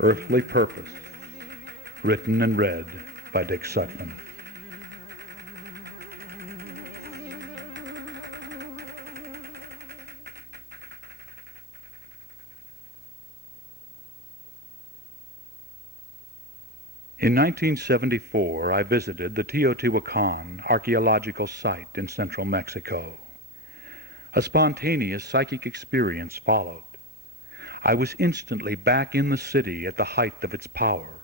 Earthly Purpose, written and read by Dick Sutphen. In 1974, I visited the Teotihuacan archaeological site in central Mexico. A spontaneous psychic experience followed. I was instantly back in the city at the height of its power,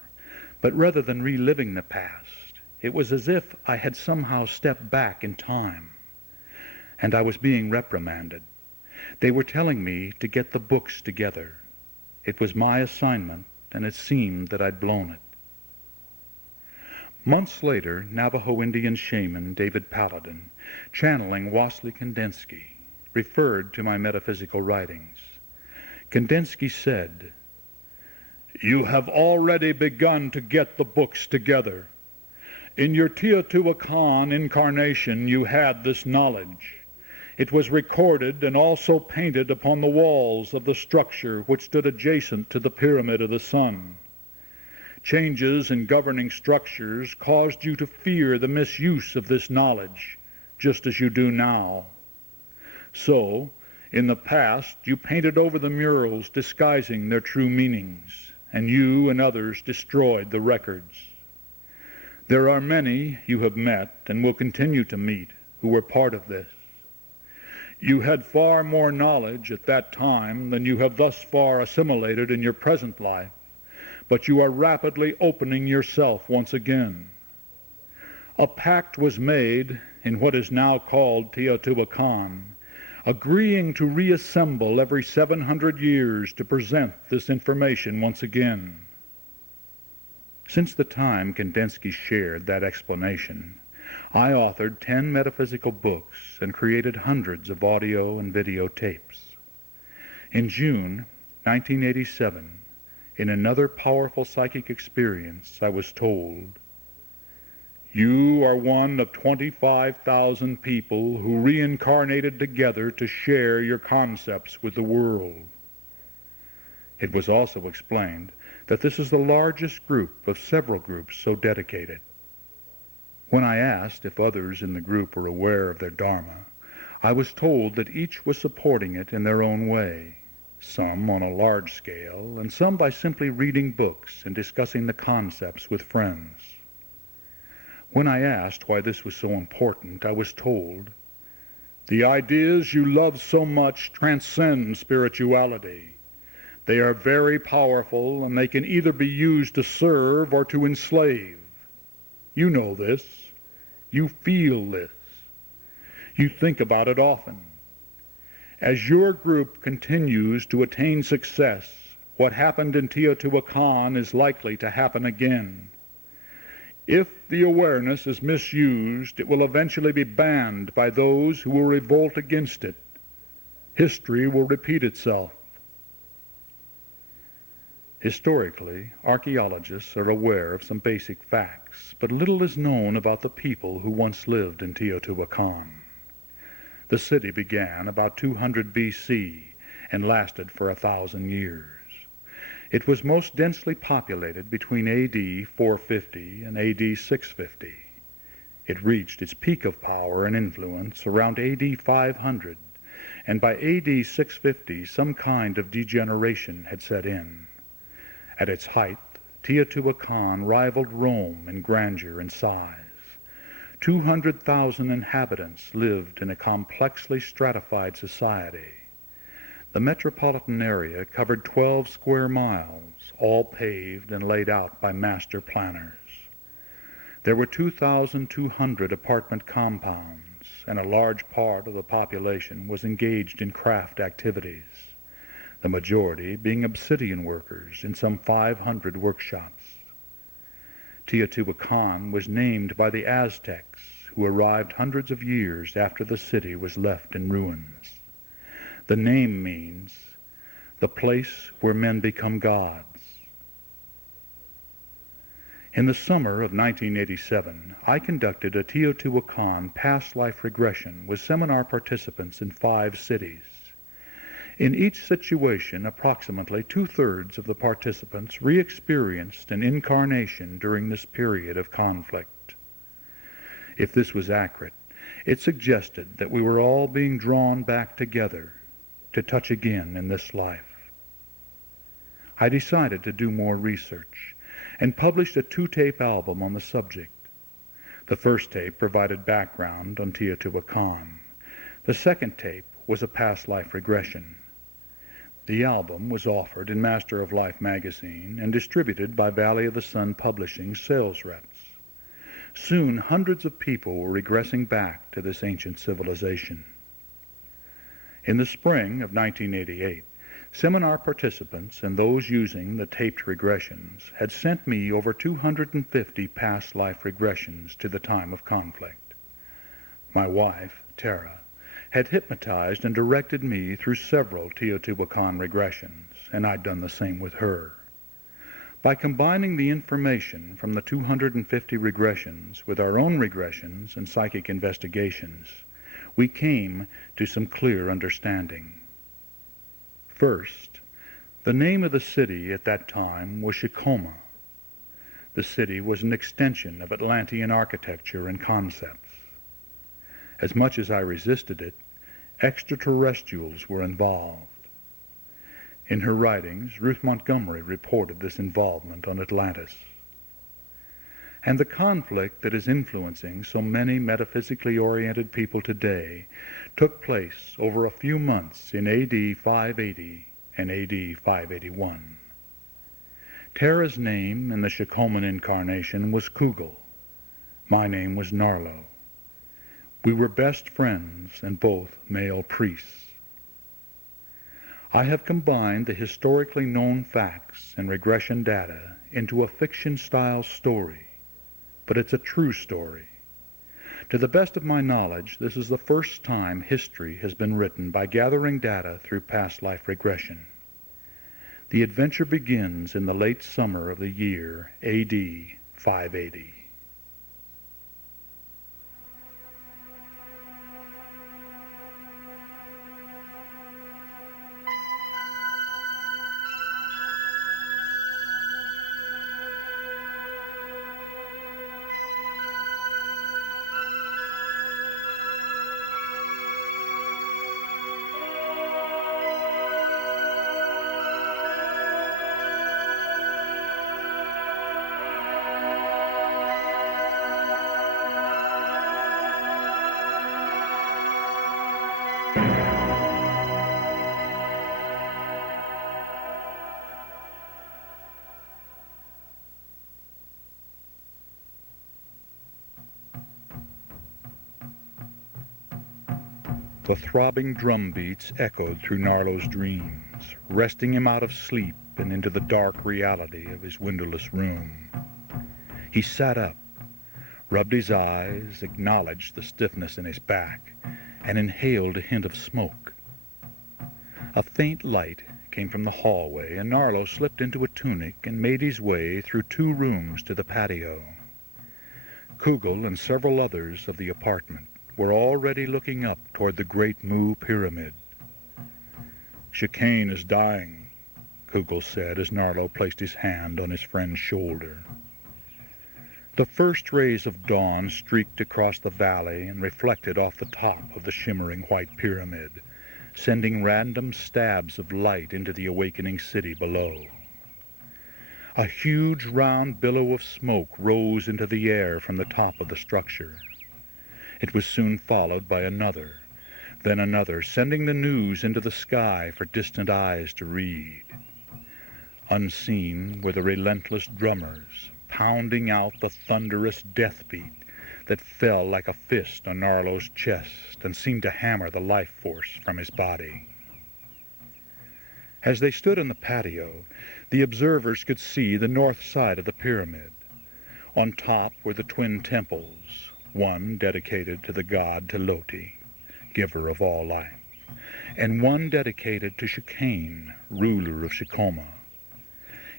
but rather than reliving the past, it was as if I had somehow stepped back in time, and I was being reprimanded. They were telling me to get the books together. It was my assignment, and it seemed that I'd blown it. Months later, Navajo Indian shaman David Paladin, channeling Wassily Kandinsky, referred to my metaphysical writings. Kandinsky said, "You have already begun to get the books together. In your Teotihuacan incarnation you had this knowledge. It was recorded and also painted upon the walls of the structure which stood adjacent to the Pyramid of the Sun. Changes in governing structures caused you to fear the misuse of this knowledge, just as you do now. So, in the past, you painted over the murals disguising their true meanings, and you and others destroyed the records. There are many you have met and will continue to meet who were part of this. You had far more knowledge at that time than you have thus far assimilated in your present life, but you are rapidly opening yourself once again. A pact was made in what is now called Teotihuacan, agreeing to reassemble every 700 years to present this information once again." Since the time Kandinsky shared that explanation, I authored 10 metaphysical books and created hundreds of audio and video tapes. In June 1987, in another powerful psychic experience, I was told, "You are one of 25,000 people who reincarnated together to share your concepts with the world." It was also explained that this is the largest group of several groups so dedicated. When I asked if others in the group were aware of their Dharma, I was told that each was supporting it in their own way, some on a large scale, and some by simply reading books and discussing the concepts with friends. When I asked why this was so important, I was told, "The ideas you love so much transcend spirituality. They are very powerful, and they can either be used to serve or to enslave. You know this. You feel this. You think about it often. As your group continues to attain success, what happened in Teotihuacan is likely to happen again. If the awareness is misused, it will eventually be banned by those who will revolt against it. History will repeat itself." Historically, archaeologists are aware of some basic facts, but little is known about the people who once lived in Teotihuacan. The city began about 200 B.C. and lasted for 1,000 years. It was most densely populated between A.D. 450 and A.D. 650. It reached its peak of power and influence around A.D. 500, and by A.D. 650 some kind of degeneration had set in. At its height, Teotihuacan rivaled Rome in grandeur and size. 200,000 inhabitants lived in a complexly stratified society. The metropolitan area covered 12 square miles, all paved and laid out by master planners. There were 2,200 apartment compounds, and a large part of the population was engaged in craft activities, the majority being obsidian workers in some 500 workshops. Teotihuacan was named by the Aztecs, who arrived hundreds of years after the city was left in ruins. The name means the place where men become gods. In the summer of 1987, I conducted a Teotihuacan past life regression with seminar participants in 5 cities. In each situation, approximately two-thirds of the participants re-experienced an incarnation during this period of conflict. If this was accurate, it suggested that we were all being drawn back together to touch again in this life. I decided to do more research and published a 2-tape album on the subject. The first tape provided background on Teotihuacan. The second tape was a past life regression. The album was offered in Master of Life magazine and distributed by Valley of the Sun Publishing sales reps. Soon, hundreds of people were regressing back to this ancient civilization. In the spring of 1988, seminar participants and those using the taped regressions had sent me over 250 past life regressions to the time of conflict. My wife, Tara, had hypnotized and directed me through several Teotihuacan regressions, and I'd done the same with her. By combining the information from the 250 regressions with our own regressions and psychic investigations, we came to some clear understanding. First, the name of the city at that time was Shikoma. The city was an extension of Atlantean architecture and concepts. As much as I resisted it, extraterrestrials were involved. In her writings, Ruth Montgomery reported this involvement on Atlantis. And the conflict that is influencing so many metaphysically oriented people today took place over a few months in AD 580 and AD 581. Tara's name in the Shikoman incarnation was Kugel. My name was Narlo. We were best friends and both male priests. I have combined the historically known facts and regression data into a fiction-style story, but it's a true story. To the best of my knowledge, this is the first time history has been written by gathering data through past life regression. The adventure begins in the late summer of the year AD 580. The throbbing drum beats echoed through Narlo's dreams, wresting him out of sleep and into the dark reality of his windowless room. He sat up, rubbed his eyes, acknowledged the stiffness in his back, and inhaled a hint of smoke. A faint light came from the hallway, and Narlo slipped into a tunic and made his way through 2 rooms to the patio. Kugel and several others of the apartment were already looking up toward the great Mu Pyramid. "Chicane is dying," Kugel said as Narlo placed his hand on his friend's shoulder. The first rays of dawn streaked across the valley and reflected off the top of the shimmering white pyramid, sending random stabs of light into the awakening city below. A huge round billow of smoke rose into the air from the top of the structure. It was soon followed by another, then another, sending the news into the sky for distant eyes to read. Unseen were the relentless drummers, pounding out the thunderous death beat that fell like a fist on Narlo's chest and seemed to hammer the life force from his body. As they stood in the patio, the observers could see the north side of the pyramid. On top were the twin temples, one dedicated to the god Teloti, giver of all life, and one dedicated to Chicane, ruler of Shikoma.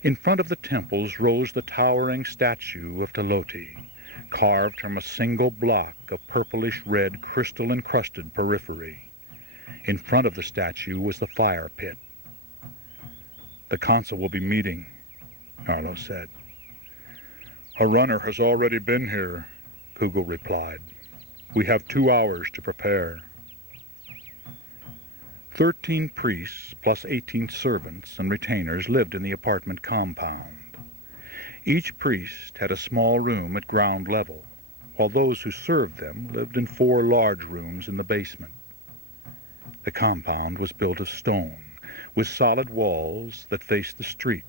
In front of the temples rose the towering statue of Teloti, carved from a single block of purplish-red crystal-encrusted porphyry. In front of the statue was the fire pit. "The consul will be meeting," Narlo said. "A runner has already been here," Kugel replied. "We have 2 hours to prepare." 13 priests plus 18 servants and retainers lived in the apartment compound. Each priest had a small room at ground level, while those who served them lived in 4 large rooms in the basement. The compound was built of stone, with solid walls that faced the street.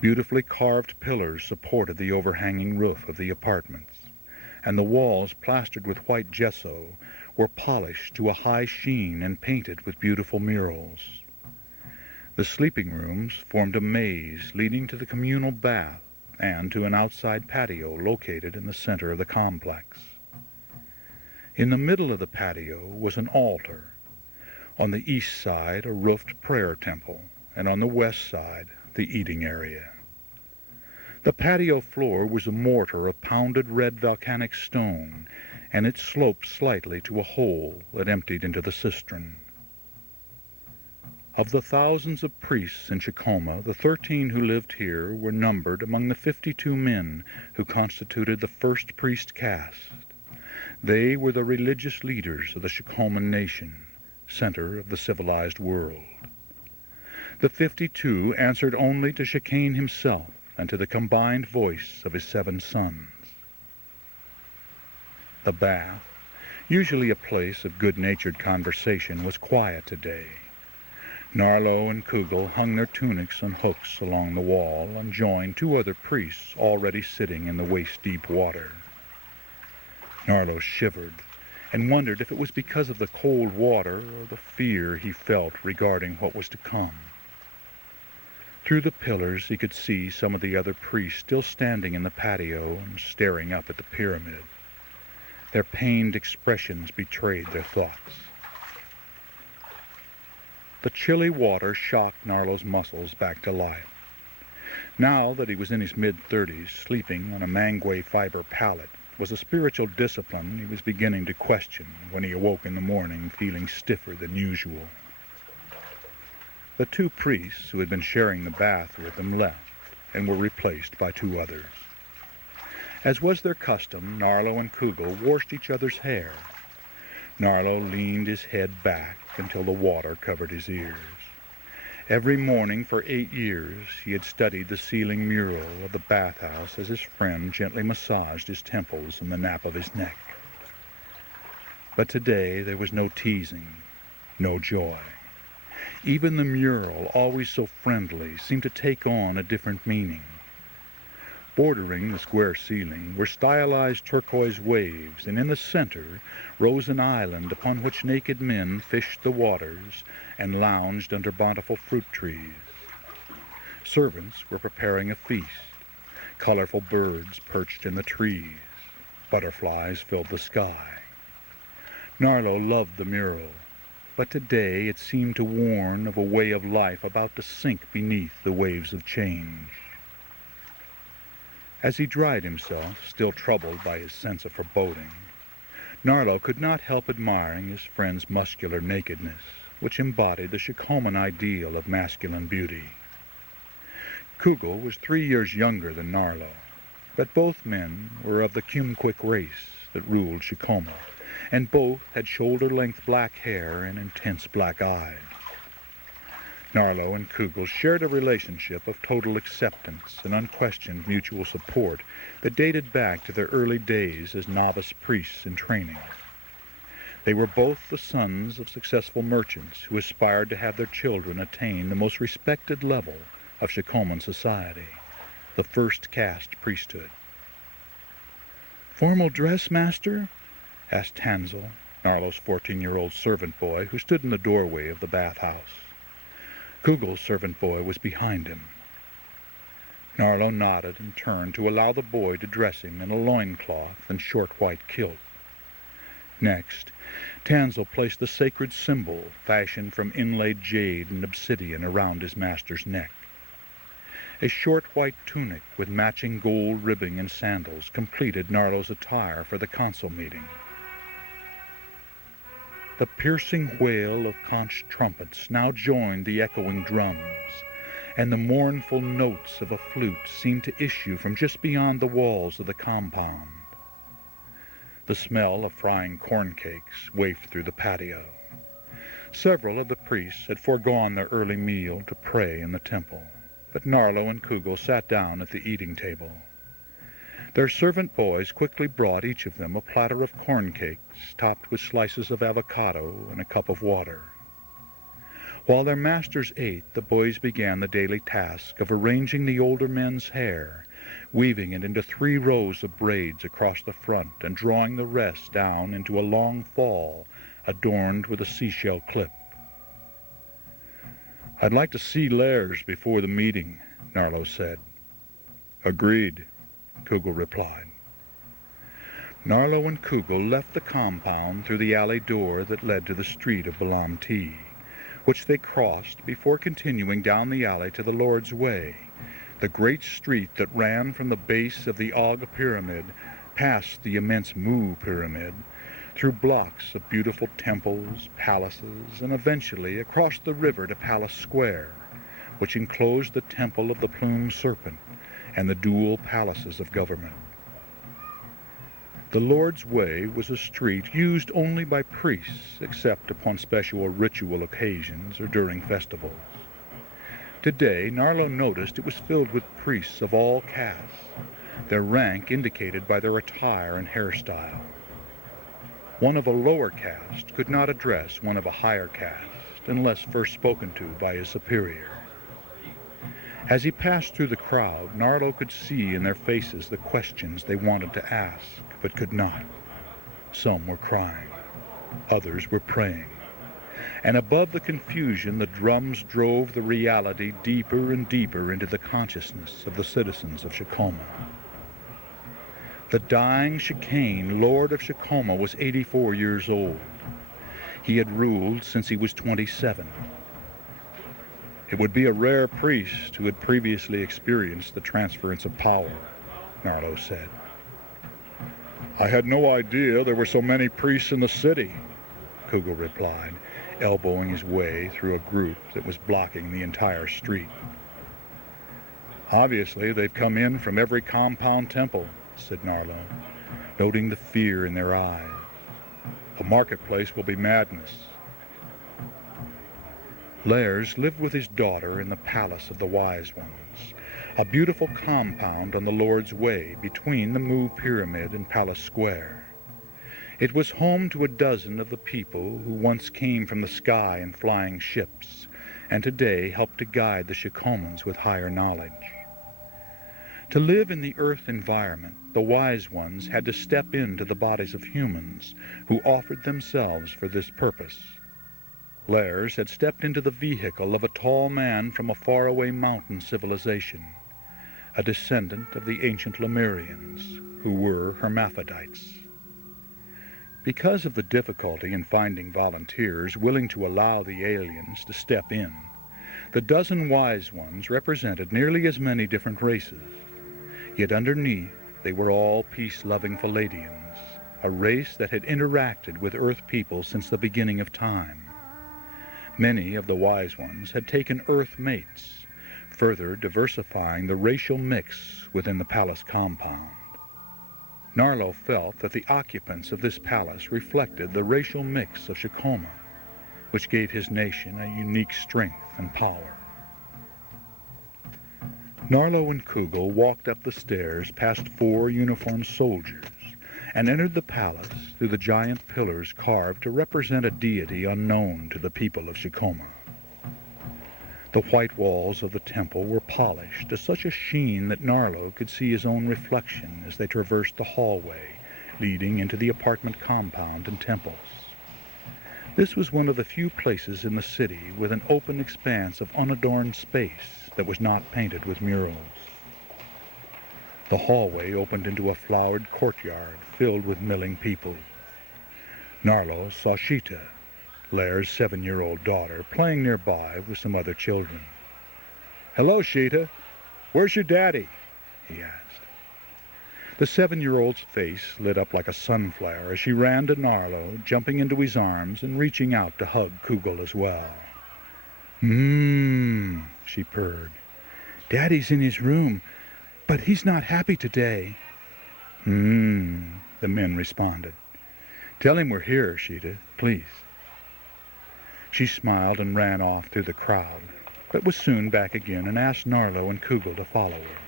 Beautifully carved pillars supported the overhanging roof of the apartments, and the walls, plastered with white gesso, were polished to a high sheen and painted with beautiful murals. The sleeping rooms formed a maze leading to the communal bath and to an outside patio located in the center of the complex. In the middle of the patio was an altar. On the east side, a roofed prayer temple, and on the west side, the eating area. The patio floor was a mortar of pounded red volcanic stone, and it sloped slightly to a hole that emptied into the cistern. Of the thousands of priests in Chicoma, the 13 who lived here were numbered among the 52 men who constituted the first priest caste. They were the religious leaders of the Chicoman nation, center of the civilized world. The 52 answered only to Chicane himself and to the combined voice of his 7 sons. The bath, usually a place of good-natured conversation, was quiet today. Narlo and Kugel hung their tunics on hooks along the wall and joined 2 other priests already sitting in the waist-deep water. Narlo shivered and wondered if it was because of the cold water or the fear he felt regarding what was to come. Through the pillars he could see some of the other priests still standing in the patio and staring up at the pyramid. Their pained expressions betrayed their thoughts. The chilly water shocked Narlo's muscles back to life. Now that he was in his mid-30s, sleeping on a mangue fiber pallet was a spiritual discipline he was beginning to question when he awoke in the morning feeling stiffer than usual. The 2 priests who had been sharing the bath with him left and were replaced by 2 others. As was their custom, Narlo and Kugel washed each other's hair. Narlo leaned his head back until the water covered his ears. Every morning for 8 years he had studied the ceiling mural of the bathhouse as his friend gently massaged his temples and the nape of his neck. But today there was no teasing, no joy. Even the mural, always so friendly, seemed to take on a different meaning. Bordering the square ceiling were stylized turquoise waves, and in the center rose an island upon which naked men fished the waters and lounged under bountiful fruit trees. Servants were preparing a feast. Colorful birds perched in the trees. Butterflies filled the sky. Narlo loved the mural, but today it seemed to warn of a way of life about to sink beneath the waves of change. As he dried himself, still troubled by his sense of foreboding, Narlo could not help admiring his friend's muscular nakedness, which embodied the Chicoman ideal of masculine beauty. Kugel was 3 years younger than Narlo, but both men were of the Kumquik race that ruled Chicoma, and both had shoulder-length black hair and intense black eyes. Narlo and Kugel shared a relationship of total acceptance and unquestioned mutual support that dated back to their early days as novice priests in training. They were both the sons of successful merchants who aspired to have their children attain the most respected level of Chicoman society, the first caste priesthood. "Formal dress, master?" asked Tanzel, Narlo's 14-year-old servant boy who stood in the doorway of the bathhouse. Kugel's servant boy was behind him. Narlo nodded and turned to allow the boy to dress him in a loincloth and short white kilt. Next, Tanzel placed the sacred symbol fashioned from inlaid jade and obsidian around his master's neck. A short white tunic with matching gold ribbing and sandals completed Narlo's attire for the council meeting. The piercing wail of conch trumpets now joined the echoing drums, and the mournful notes of a flute seemed to issue from just beyond the walls of the compound. The smell of frying corn cakes wafted through the patio. Several of the priests had foregone their early meal to pray in the temple, but Narlo and Kugel sat down at the eating table. Their servant boys quickly brought each of them a platter of corn cakes topped with slices of avocado and a cup of water. While their masters ate, the boys began the daily task of arranging the older men's hair, weaving it into 3 rows of braids across the front and drawing the rest down into a long fall adorned with a seashell clip. "I'd like to see Lairs before the meeting," Narlo said. "Agreed," Kugel replied. Narlo and Kugel left the compound through the alley door that led to the street of Balamti, which they crossed before continuing down the alley to the Lord's Way, the great street that ran from the base of the Og Pyramid past the immense Mu Pyramid, through blocks of beautiful temples, palaces, and eventually across the river to Palace Square, which enclosed the temple of the plumed serpent and the dual palaces of government. The Lord's Way was a street used only by priests except upon special ritual occasions or during festivals. Today, Narlo noticed it was filled with priests of all castes, their rank indicated by their attire and hairstyle. One of a lower caste could not address one of a higher caste unless first spoken to by his superior. As he passed through the crowd, Narlo could see in their faces the questions they wanted to ask, but could not. Some were crying. Others were praying. And above the confusion, the drums drove the reality deeper and deeper into the consciousness of the citizens of Shikoma. The dying Shikane, Lord of Shikoma, was 84 years old. He had ruled since he was 27. It would be a rare priest who had previously experienced the transference of power, Narlo said. "I had no idea there were so many priests in the city," Kugel replied, elbowing his way through a group that was blocking the entire street. "Obviously, they've come in from every compound temple," said Narlo, noting the fear in their eyes. "The marketplace will be madness." Lairs lived with his daughter in the Palace of the Wise Ones, a beautiful compound on the Lord's Way between the Mu Pyramid and Palace Square. It was home to a dozen of the people who once came from the sky in flying ships, and today helped to guide the Shikomans with higher knowledge. To live in the Earth environment, the Wise Ones had to step into the bodies of humans who offered themselves for this purpose. Lairs had stepped into the vehicle of a tall man from a faraway mountain civilization, a descendant of the ancient Lemurians, who were hermaphrodites. Because of the difficulty in finding volunteers willing to allow the aliens to step in, the dozen Wise Ones represented nearly as many different races. Yet underneath, they were all peace-loving Palladians, a race that had interacted with Earth people since the beginning of time. Many of the Wise Ones had taken Earth mates, further diversifying the racial mix within the palace compound. Narlo felt that the occupants of this palace reflected the racial mix of Shikoma, which gave his nation a unique strength and power. Narlo and Kugel walked up the stairs past 4 uniformed soldiers and entered the palace through the giant pillars carved to represent a deity unknown to the people of Shikoma. The white walls of the temple were polished to such a sheen that Narlo could see his own reflection as they traversed the hallway leading into the apartment compound and temples. This was one of the few places in the city with an open expanse of unadorned space that was not painted with murals. The hallway opened into a flowered courtyard filled with milling people. Narlo saw Sheeta, Lairs' 7-year-old daughter, playing nearby with some other children. "Hello, Sheeta. Where's your daddy?" he asked. The 7-year-old's face lit up like a sunflower as she ran to Narlo, jumping into his arms and reaching out to hug Kugel as well. She purred. Daddy's in his room, but he's not happy today. The men responded. Tell him we're here, Sheeta, please. She smiled and ran off through the crowd, but was soon back again and asked Narlo and Kugel to follow her.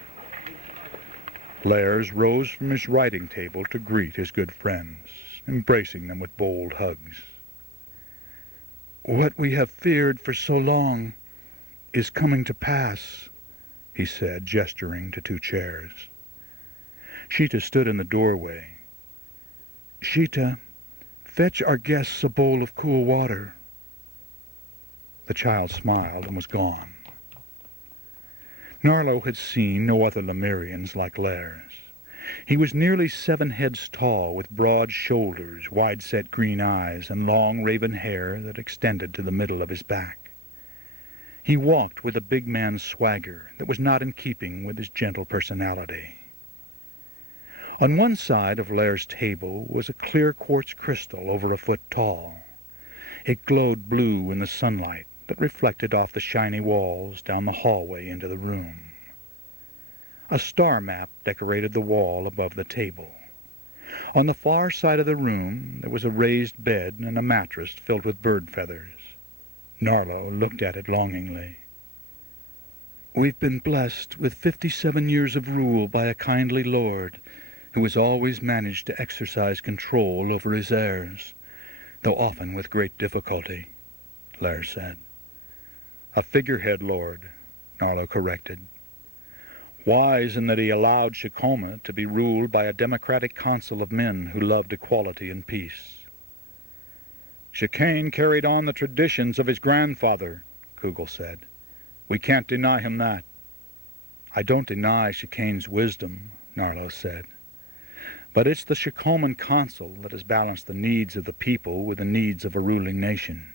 Lars rose from his writing table to greet his good friends, embracing them with bold hugs. What we have feared for so long is coming to pass, he said, gesturing to 2 chairs. Sheeta stood in the doorway. Sheeta, fetch our guests a bowl of cool water. The child smiled and was gone. Narlo had seen no other Lemurians like Lars. He was nearly 7 heads tall, with broad shoulders, wide-set green eyes, and long raven hair that extended to the middle of his back. He walked with a big man's swagger that was not in keeping with his gentle personality. On one side of Lars' table was a clear quartz crystal over a foot tall. It glowed blue in the sunlight that reflected off the shiny walls down the hallway into the room. A star map decorated the wall above the table. On the far side of the room there was a raised bed and a mattress filled with bird feathers. Narlo looked at it longingly. We've been blessed with 57 years of rule by a kindly lord who has always managed to exercise control over his heirs, though often with great difficulty, Lars said. A figurehead lord, Narlo corrected. Wise in that he allowed Shikoma to be ruled by a democratic council of men who loved equality and peace. Chicane carried on the traditions of his grandfather, Kugel said. We can't deny him that. I don't deny Chicane's wisdom, Narlo said. But it's the Shikoman council that has balanced the needs of the people with the needs of a ruling nation.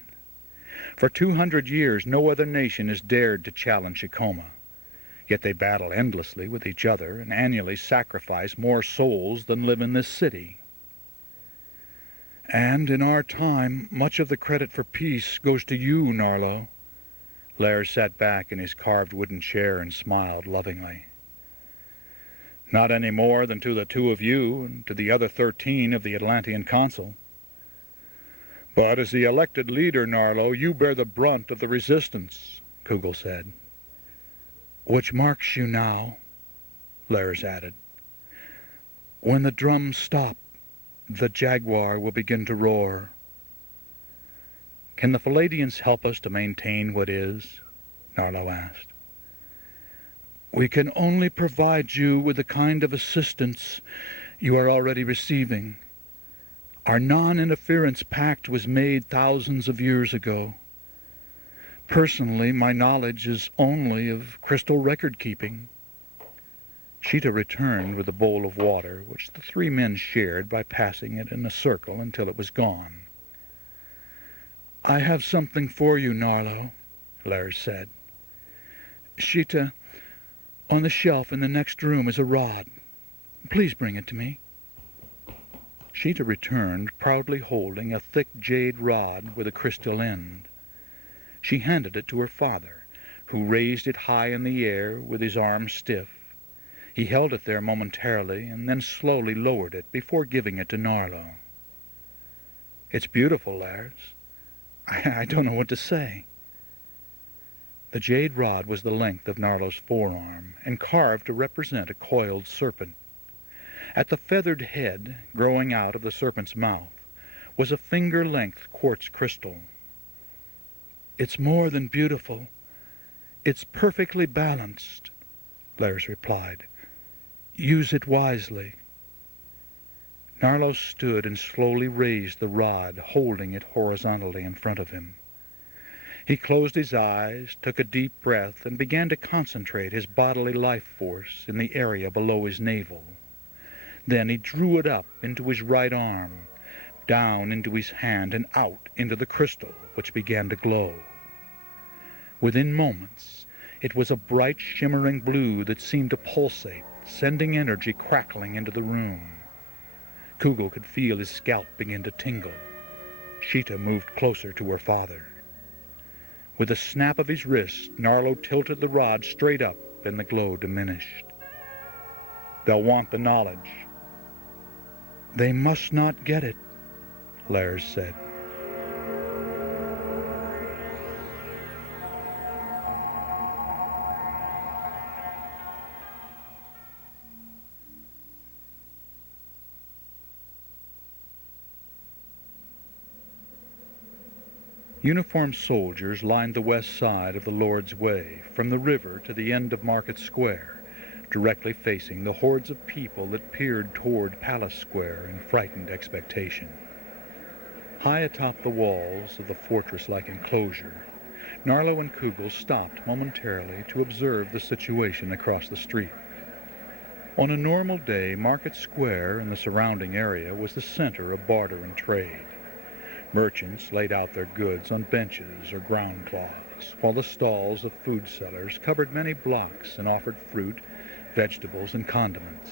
For 200 years, no other nation has dared to challenge Shikoma. Yet they battle endlessly with each other and annually sacrifice more souls than live in this city. And in our time, much of the credit for peace goes to you, Narlo. Lars sat back in his carved wooden chair and smiled lovingly. Not any more than to the 2 of you and to the other 13 of the Atlantean Council. But as the elected leader, Narlo, you bear the brunt of the resistance, Kugel said. Which marks you now, Lars added. When the drums stop, the jaguar will begin to roar. Can the Palladians help us to maintain what is? Narlo asked. We can only provide you with the kind of assistance you are already receiving. Our non-interference pact was made thousands of years ago. Personally, my knowledge is only of crystal record-keeping. Sheeta returned with a bowl of water, which the 3 men shared by passing it in a circle until it was gone. I have something for you, Narlo, Lars said. Sheeta, on the shelf in the next room is a rod. Please bring it to me. Sheeta returned, proudly holding a thick jade rod with a crystal end. She handed it to her father, who raised it high in the air with his arms stiff. He held it there momentarily and then slowly lowered it before giving it to Narlo. It's beautiful, Lars. I don't know what to say. The jade rod was the length of Narlo's forearm and carved to represent a coiled serpent. At the feathered head, growing out of the serpent's mouth, was a finger-length quartz crystal. It's more than beautiful. It's perfectly balanced, Lars replied. Use it wisely. Narlo stood and slowly raised the rod, holding it horizontally in front of him. He closed his eyes, took a deep breath, and began to concentrate his bodily life force in the area below his navel. Then he drew it up into his right arm, down into his hand, and out into the crystal, which began to glow. Within moments, It was a bright, shimmering blue that seemed to pulsate, sending energy crackling into the room. Kugel could feel his scalp begin to tingle. Sheeta moved closer to her father. With a snap of his wrist, Narlo tilted the rod straight up, and the glow diminished. "They'll want the knowledge." "They must not get it," Lars said. Uniformed soldiers lined the west side of the Lord's Way, from the river to the end of Market Square, directly facing the hordes of people that peered toward Palace Square in frightened expectation. High atop the walls of the fortress-like enclosure, Narlo and Kugel stopped momentarily to observe the situation across the street. On a normal day, Market Square and the surrounding area was the center of barter and trade. Merchants laid out their goods on benches or ground cloths, while the stalls of food sellers covered many blocks and offered fruit, vegetables, and condiments.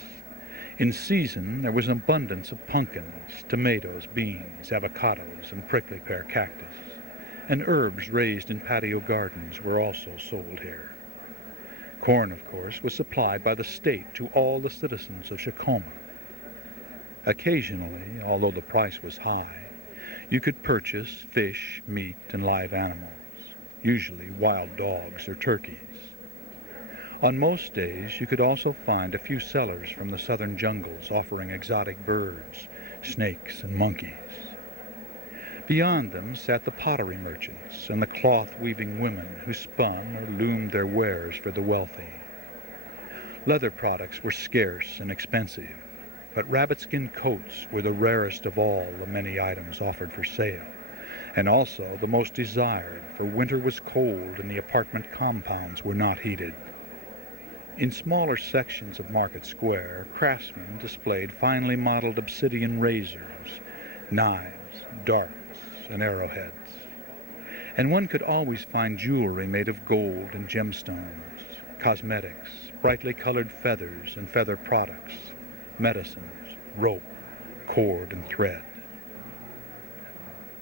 In season, there was an abundance of pumpkins, tomatoes, beans, avocados, and prickly pear cactus, and herbs raised in patio gardens were also sold here. Corn, of course, was supplied by the state to all the citizens of Sutphen. Occasionally, although the price was high, you could purchase fish, meat, and live animals, usually wild dogs or turkeys. On most days, you could also find a few sellers from the southern jungles offering exotic birds, snakes, and monkeys. Beyond them sat the pottery merchants and the cloth-weaving women who spun or loomed their wares for the wealthy. Leather products were scarce and expensive, but rabbit-skin coats were the rarest of all the many items offered for sale, and also the most desired, for winter was cold and the apartment compounds were not heated. In smaller sections of Market Square, craftsmen displayed finely modeled obsidian razors, knives, darts, and arrowheads. And one could always find jewelry made of gold and gemstones, cosmetics, brightly colored feathers and feather products, medicines, rope, cord, and thread.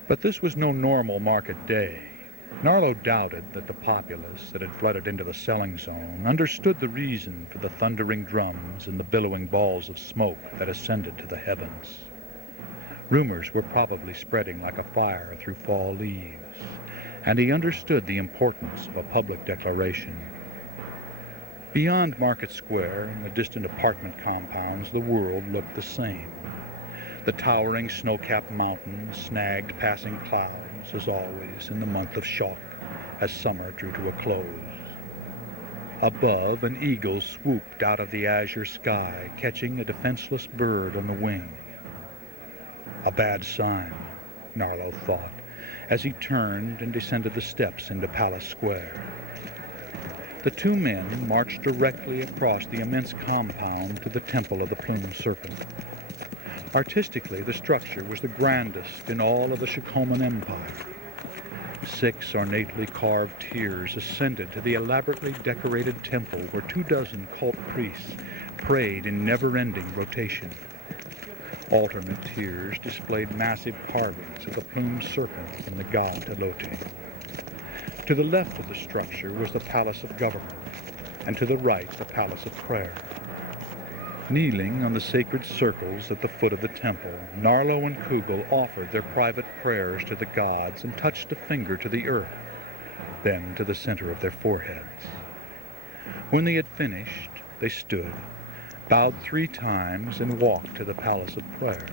But this was no normal market day. Narlo doubted that the populace that had flooded into the selling zone understood the reason for the thundering drums and the billowing balls of smoke that ascended to the heavens. Rumors were probably spreading like a fire through fall leaves, and he understood the importance of a public declaration. Beyond Market Square and the distant apartment compounds, the world looked the same. The towering snow-capped mountains snagged passing clouds, as always, in the month of shock, as summer drew to a close. Above, an eagle swooped out of the azure sky, catching a defenseless bird on the wing. A bad sign, Narlo thought, as he turned and descended the steps into Palace Square. The two men marched directly across the immense compound to the Temple of the Plumed Serpent. Artistically, the structure was the grandest in all of the Sutphen Empire. 6 ornately carved tiers ascended to the elaborately decorated temple where 24 cult priests prayed in never-ending rotation. Alternate tiers displayed massive carvings of the plumed serpent and the god Telote. To the left of the structure was the Palace of Government, and to the right the Palace of Prayer. Kneeling on the sacred circles at the foot of the temple, Narlo and Kugel offered their private prayers to the gods and touched a finger to the earth, then to the center of their foreheads. When they had finished, they stood, bowed 3 times, and walked to the Palace of Prayer.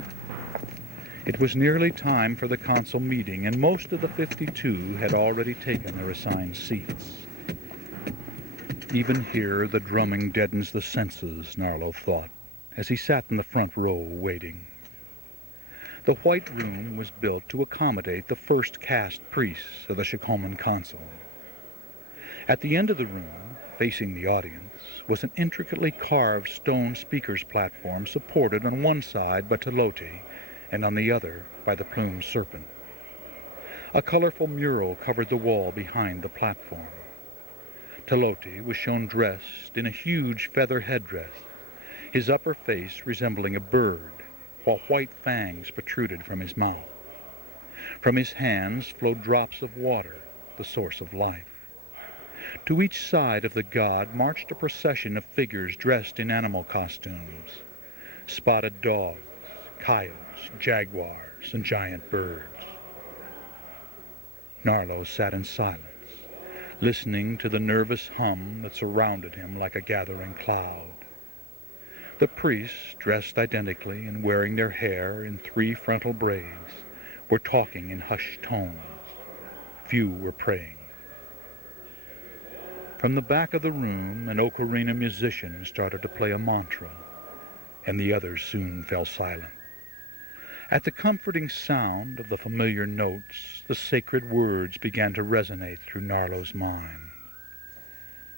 It was nearly time for the council meeting, and most of the 52 had already taken their assigned seats. Even here, the drumming deadens the senses, Narlo thought, as he sat in the front row waiting. The White Room was built to accommodate the first caste priests of the Sutphen Council. At the end of the room, facing the audience, was an intricately carved stone speaker's platform supported on one side by Telote and on the other by the plumed serpent. A colorful mural covered the wall behind the platform. Teloti was shown dressed in a huge feather headdress, his upper face resembling a bird, while white fangs protruded from his mouth. From his hands flowed drops of water, the source of life. To each side of the god marched a procession of figures dressed in animal costumes: spotted dogs, coyotes, jaguars, and giant birds. Narlo sat in silence, listening to the nervous hum that surrounded him like a gathering cloud. The priests, dressed identically and wearing their hair in 3 frontal braids, were talking in hushed tones. Few were praying. From the back of the room, an ocarina musician started to play a mantra, and the others soon fell silent. At the comforting sound of the familiar notes, the sacred words began to resonate through Narlo's mind.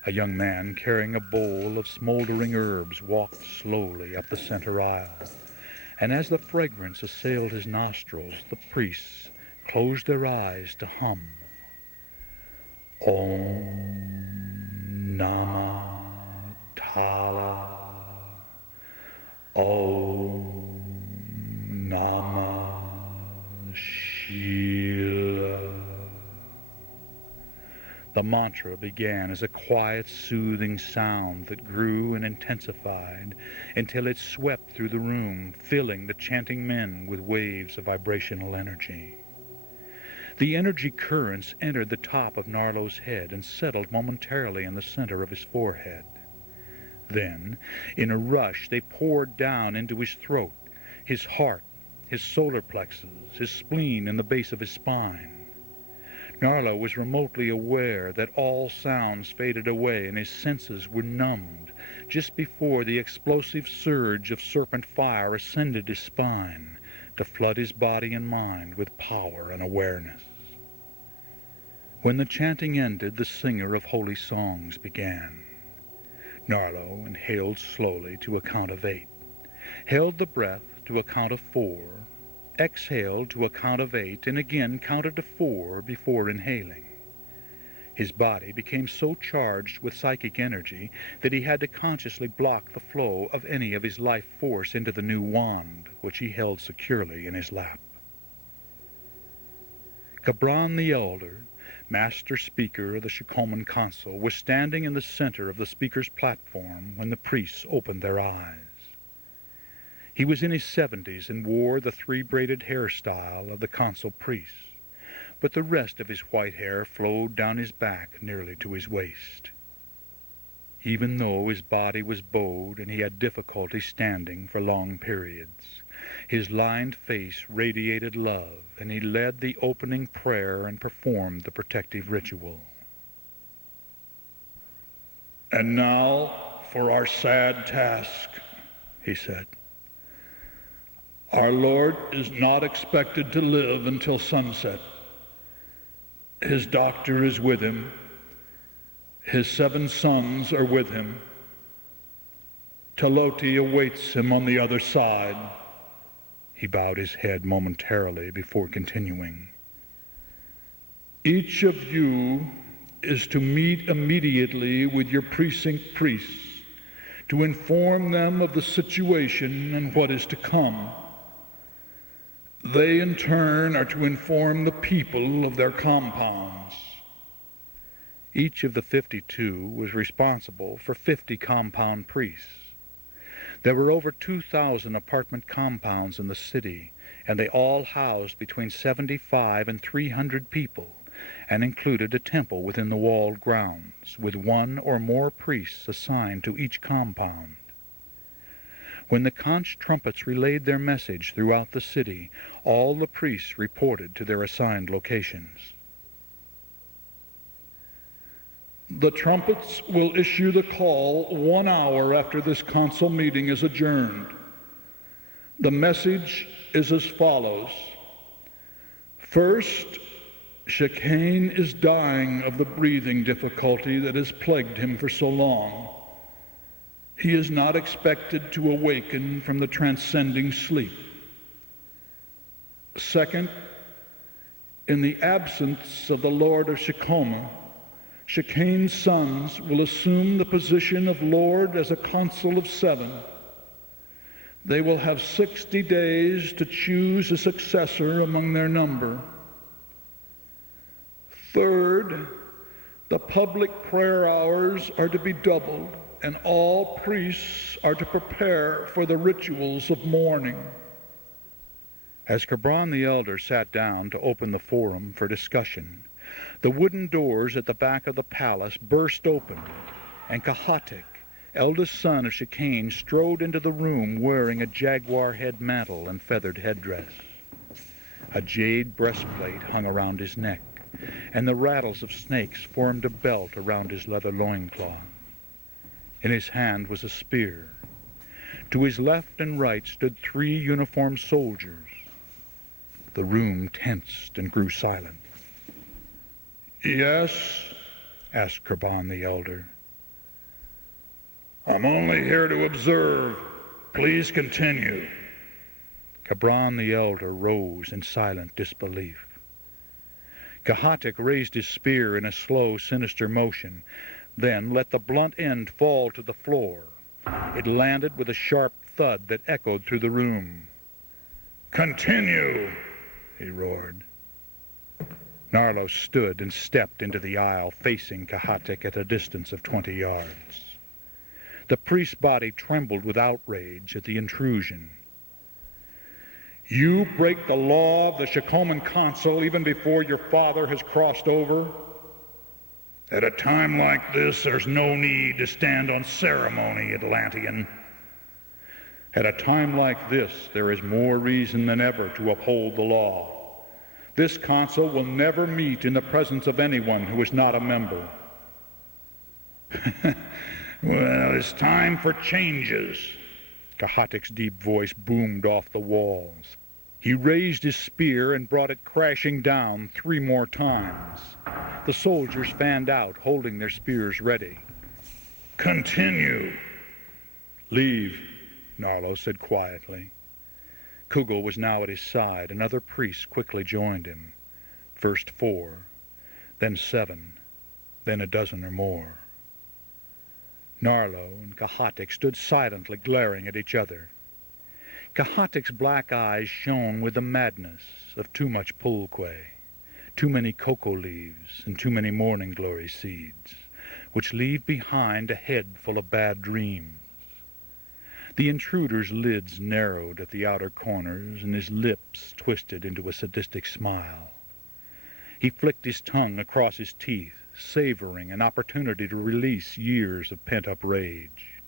A young man carrying a bowl of smoldering herbs walked slowly up the center aisle, and as the fragrance assailed his nostrils, the priests closed their eyes to hum. Om Namah Tala. Om Namah Shila. The mantra began as a quiet, soothing sound that grew and intensified until it swept through the room, filling the chanting men with waves of vibrational energy. The energy currents entered the top of Narlo's head and settled momentarily in the center of his forehead. Then, in a rush, they poured down into his throat, his heart, his solar plexus, his spleen, and the base of his spine. Narlo was remotely aware that all sounds faded away and his senses were numbed just before the explosive surge of serpent fire ascended his spine to flood his body and mind with power and awareness. When the chanting ended, the singer of holy songs began. Narlo inhaled slowly to a count of 8, held the breath to a count of 4, exhaled to a count of 8, and again counted to 4 before inhaling. His body became so charged with psychic energy that he had to consciously block the flow of any of his life force into the new wand, which he held securely in his lap. Cabran the Elder, master speaker of the Shikoman Council, was standing in the center of the speaker's platform when the priests opened their eyes. He was in his 70s and wore the 3-braided hairstyle of the council priests, but the rest of his white hair flowed down his back nearly to his waist. Even though his body was bowed and he had difficulty standing for long periods, his lined face radiated love, and he led the opening prayer and performed the protective ritual. "And now for our sad task," he said. "Our Lord is not expected to live until sunset. His doctor is with him. His 7 sons are with him. Teloti awaits him on the other side." He bowed his head momentarily before continuing. "Each of you is to meet immediately with your precinct priests to inform them of the situation and what is to come. They, in turn, are to inform the people of their compounds." Each of the 52 was responsible for 50 compound priests. There were over 2,000 apartment compounds in the city, and they all housed between 75 and 300 people, and included a temple within the walled grounds, with 1 or more priests assigned to each compound. When the conch trumpets relayed their message throughout the city, all the priests reported to their assigned locations. "The trumpets will issue the call 1 hour after this council meeting is adjourned. The message is as follows. First, Shikane is dying of the breathing difficulty that has plagued him for so long. He is not expected to awaken from the transcending sleep. Second, in the absence of the Lord of Shikoma, Shekin's sons will assume the position of Lord as a council of 7. They will have 60 days to choose a successor among their number. Third, the public prayer hours are to be doubled, and all priests are to prepare for the rituals of mourning. As Cabron the elder sat down to open the forum for discussion, the wooden doors at the back of the palace burst open, and Kahatik, eldest son of Shekin, strode into the room wearing a jaguar head mantle and feathered headdress. A jade breastplate hung around his neck, and the rattles of snakes formed a belt around his leather loincloth. In his hand was a spear. To his left and right stood 3 uniformed soldiers. The room tensed and grew silent. "Yes?" asked Cabron the elder. "I'm only here to observe. Please continue." Cabron the elder rose in silent disbelief. Kahatik raised his spear in a slow, sinister motion, then let the blunt end fall to the floor. It landed with a sharp thud that echoed through the room. "Continue!" he roared. Narlo stood and stepped into the aisle, facing Kahatik at a distance of 20 yards. The priest's body trembled with outrage at the intrusion. "You break the law of the Shekoman Council even before your father has crossed over? At a time like this, there's no need to stand on ceremony, Atlantean. At a time like this, there is more reason than ever to uphold the law. This council will never meet in the presence of anyone who is not a member." "Well, it's time for changes." Kahatik's deep voice boomed off the walls. He raised his spear and brought it crashing down 3 more times. The soldiers fanned out, holding their spears ready. "Continue." "Leave," Narlo said quietly. Kugel was now at his side, and other priests quickly joined him. First 4, then 7, then a dozen or more. Narlo and Kahatik stood silently glaring at each other. Kahatik's black eyes shone with the madness of too much pulque, too many cocoa leaves, and too many morning glory seeds, which leave behind a head full of bad dreams. The intruder's lids narrowed at the outer corners, and his lips twisted into a sadistic smile. He flicked his tongue across his teeth, savoring an opportunity to release years of pent-up rage.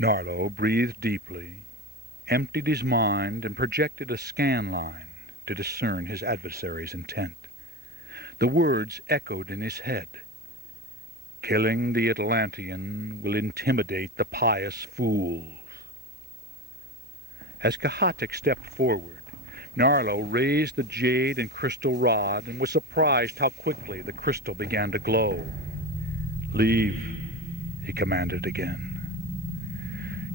Narlo breathed deeply, emptied his mind, and projected a scan line to discern his adversary's intent. The words echoed in his head. "Killing the Atlantean will intimidate the pious fools." As Kahatik stepped forward, Narlo raised the jade and crystal rod and was surprised how quickly the crystal began to glow. "Leave," he commanded again.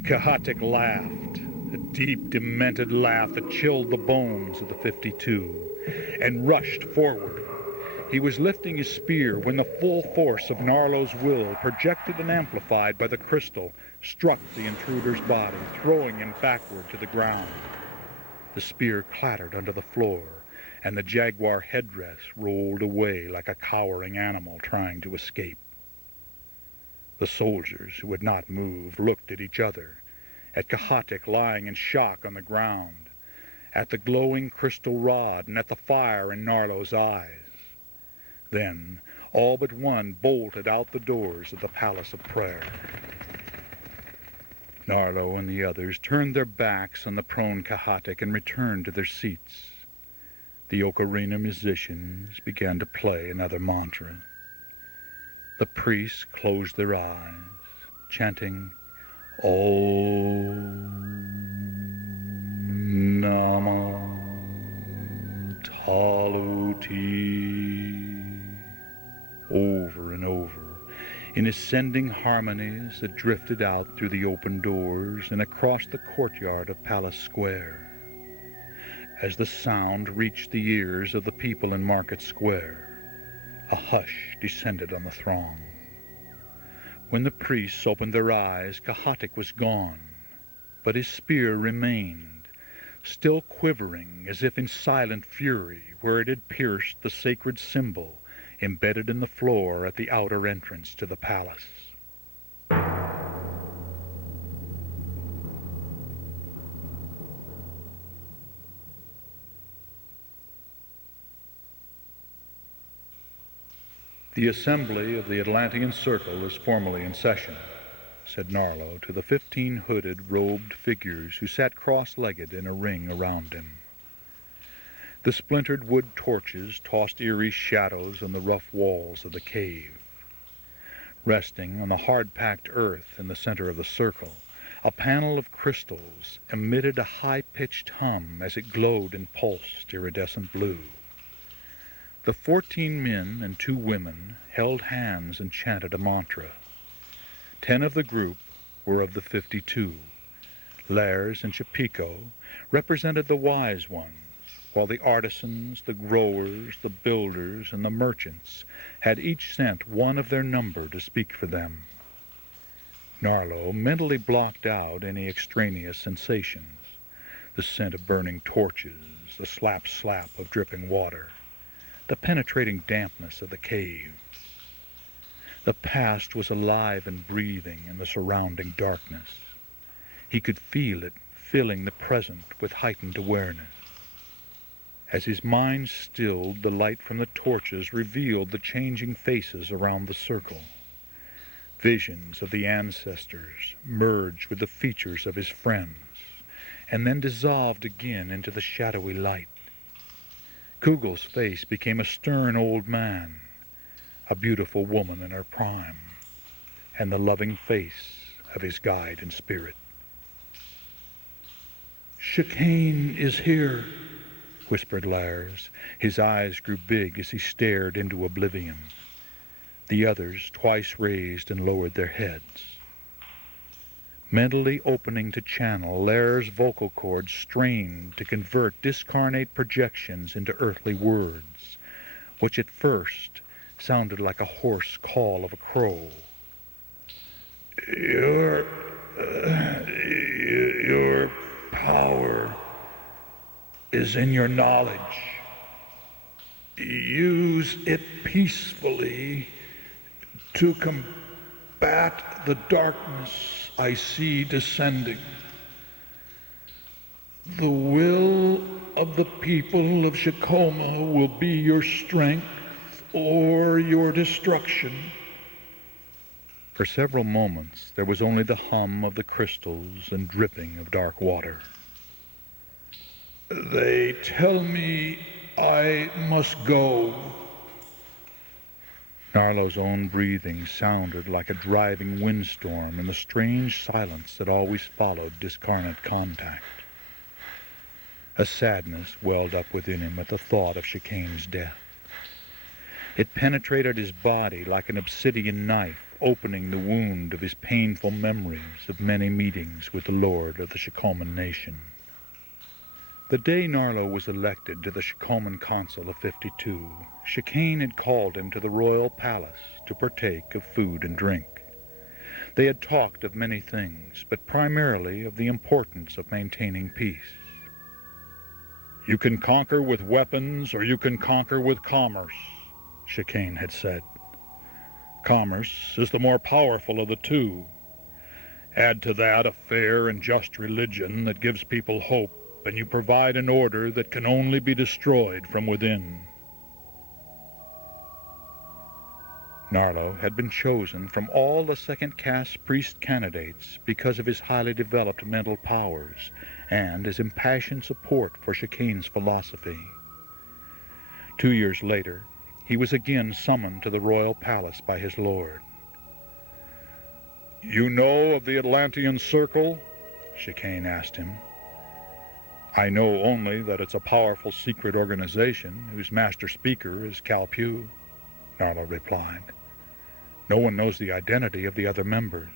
Kahatik laughed, a deep, demented laugh that chilled the bones of the 52, and rushed forward. He was lifting his spear when the full force of Narlo's will, projected and amplified by the crystal, struck the intruder's body, throwing him backward to the ground. The spear clattered under the floor, and the jaguar headdress rolled away like a cowering animal trying to escape. The soldiers, who had not moved, looked at each other, at Kahatik lying in shock on the ground, at the glowing crystal rod, and at the fire in Narlo's eyes. Then, all but one bolted out the doors of the Palace of Prayer. Narlo and the others turned their backs on the prone Kahatik and returned to their seats. The ocarina musicians began to play another mantra. The priests closed their eyes, chanting, "Om Namah Taluti," over and over, in ascending harmonies that drifted out through the open doors and across the courtyard of Palace Square. As the sound reached the ears of the people in Market Square, A hush descended on the throng. When the priests opened their eyes, Kahatik was gone, but his spear remained, still quivering as if in silent fury where it had pierced the sacred symbol embedded in the floor at the outer entrance to the palace. "The assembly of the Atlantean Circle is formally in session," said Narlo to the 15 hooded, robed figures who sat cross-legged in a ring around him. The splintered wood torches tossed eerie shadows on the rough walls of the cave. Resting on the hard-packed earth in the center of the circle, a panel of crystals emitted a high-pitched hum as it glowed and pulsed iridescent blue. The 14 men and 2 women held hands and chanted a mantra. 10 of the group were of the 52. Lares and Chapico represented the wise ones, while the artisans, the growers, the builders, and the merchants had each sent one of their number to speak for them. Narlo mentally blocked out any extraneous sensations, the scent of burning torches, the slap-slap of dripping water, the penetrating dampness of the cave. The past was alive and breathing in the surrounding darkness. He could feel it filling the present with heightened awareness. As his mind stilled, the light from the torches revealed the changing faces around the circle. Visions of the ancestors merged with the features of his friends, and then dissolved again into the shadowy light. Kugel's face became a stern old man, a beautiful woman in her prime, and the loving face of his guide and spirit. "Chicane is here," whispered Lares. His eyes grew big as he stared into oblivion. The others twice raised and lowered their heads. Mentally opening to channel, Lares' vocal cords strained to convert discarnate projections into earthly words, which at first sounded like a hoarse call of a crow. Your power is in your knowledge. Use it peacefully to combat the darkness I see descending. The will of the people of Shikoma will be your strength or your destruction. For several moments there was only the hum of the crystals and dripping of dark water. They tell me I must go. Narlo's own breathing sounded like a driving windstorm in the strange silence that always followed discarnate contact. A sadness welled up within him at the thought of Chicane's death. It penetrated his body like an obsidian knife, opening the wound of his painful memories of many meetings with the Lord of the Shikoman nation. The day Narlo was elected to the Shikoman Council of 52, Chicane had called him to the royal palace to partake of food and drink. They had talked of many things, but primarily of the importance of maintaining peace. You can conquer with weapons or you can conquer with commerce, Chicane had said. Commerce is the more powerful of the two. Add to that a fair and just religion that gives people hope, and you provide an order that can only be destroyed from within. Narlo had been chosen from all the second-caste priest candidates because of his highly developed mental powers and his impassioned support for Chicane's philosophy. 2 years later, he was again summoned to the royal palace by his lord. You know of the Atlantean Circle? Chicane asked him. I know only that it's a powerful secret organization whose master speaker is Cal Pugh, Narlo replied. No one knows the identity of the other members.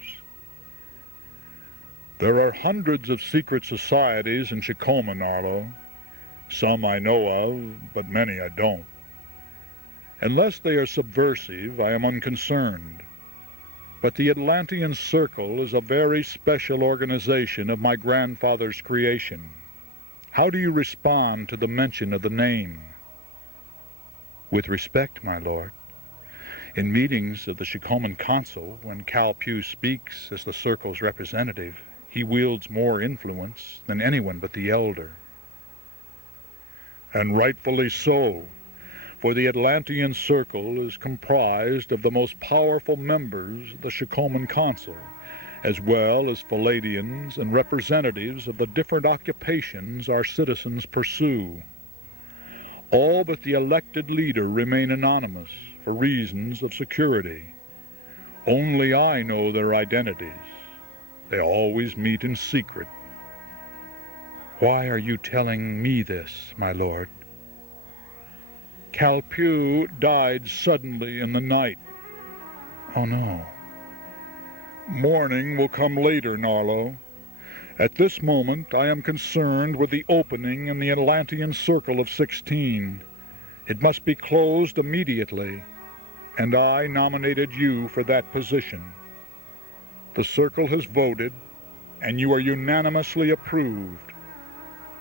There are hundreds of secret societies in Shikoma, Narlo. Some I know of, but many I don't. Unless they are subversive, I am unconcerned. But the Atlantean Circle is a very special organization of my grandfather's creation. How do you respond to the mention of the name? With respect, my lord. In meetings of the Shikoman Council, when Cal Pugh speaks as the Circle's representative, he wields more influence than anyone but the elder. And rightfully so, for the Atlantean Circle is comprised of the most powerful members of the Shikoman Council, as well as Palladians and representatives of the different occupations our citizens pursue. All but the elected leader remain anonymous for reasons of security. Only I know their identities. They always meet in secret. Why are you telling me this, my lord? Cal Pugh died suddenly in the night. Oh, no. Morning will come later, Narlo. At this moment I am concerned with the opening in the Atlantean Circle of 16. It must be closed immediately, and I nominated you for that position. The Circle has voted, and you are unanimously approved.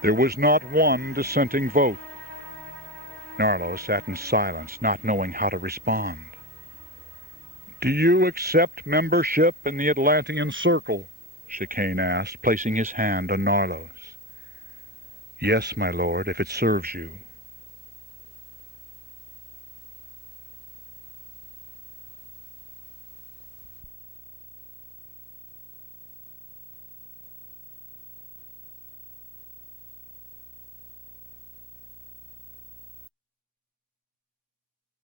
There was not one dissenting vote. Narlo sat in silence, not knowing how to respond. Do you accept membership in the Atlantean Circle? Chicane asked, placing his hand on Narlo's. Yes, my lord, if it serves you.